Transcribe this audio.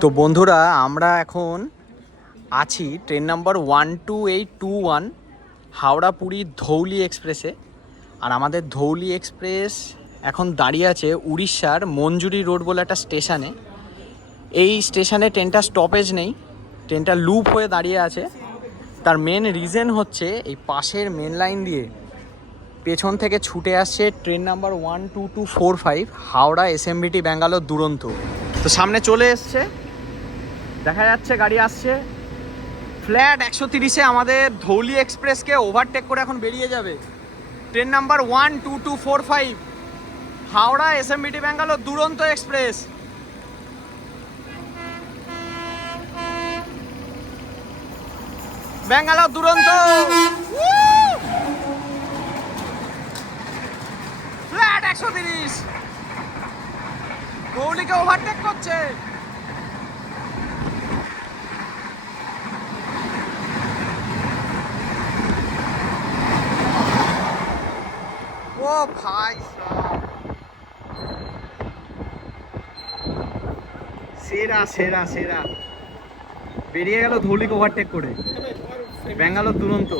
তো বন্ধুরা আমরা এখন আছি ট্রেন নাম্বার 12821 হাওড়া পুরী ধৌলি এক্সপ্রেসে। আর আমাদের ধৌলি এক্সপ্রেস এখন দাঁড়িয়ে আছে উড়িষ্যার মঞ্জুরি রোড বলে একটা স্টেশনে। এই স্টেশনে ট্রেনটা স্টপেজ নেই, ট্রেনটা লুপ হয়ে দাঁড়িয়ে আছে। তার মেন রিজন হচ্ছে এই পাশের মেন লাইন দিয়ে পেছন থেকে ছুটে আসছে train number 12245 Howrah SMBT Bangalore দুরন্ত। তো সামনে চলে এসছে, দেখা যাচ্ছে গাড়ি আসছে। ফ্ল্যাট 130-এ আমাদের ধৌলি এক্সপ্রেসকে ওভারটেক করে এখন বেরিয়ে যাবে train number 12245 Howrah SMBT Bangalore দুরন্ত এক্সপ্রেস। ব্যাঙ্গালোর দুরন্ত ফ্ল্যাট 130 ধৌলিকে ওভারটেক করছে। ও ভাই সেরা সেরা সেরা বেরিয়ে গেল ধৌলিকে ওভারটেক করে ব্যাঙ্গালোর দুরন্ত।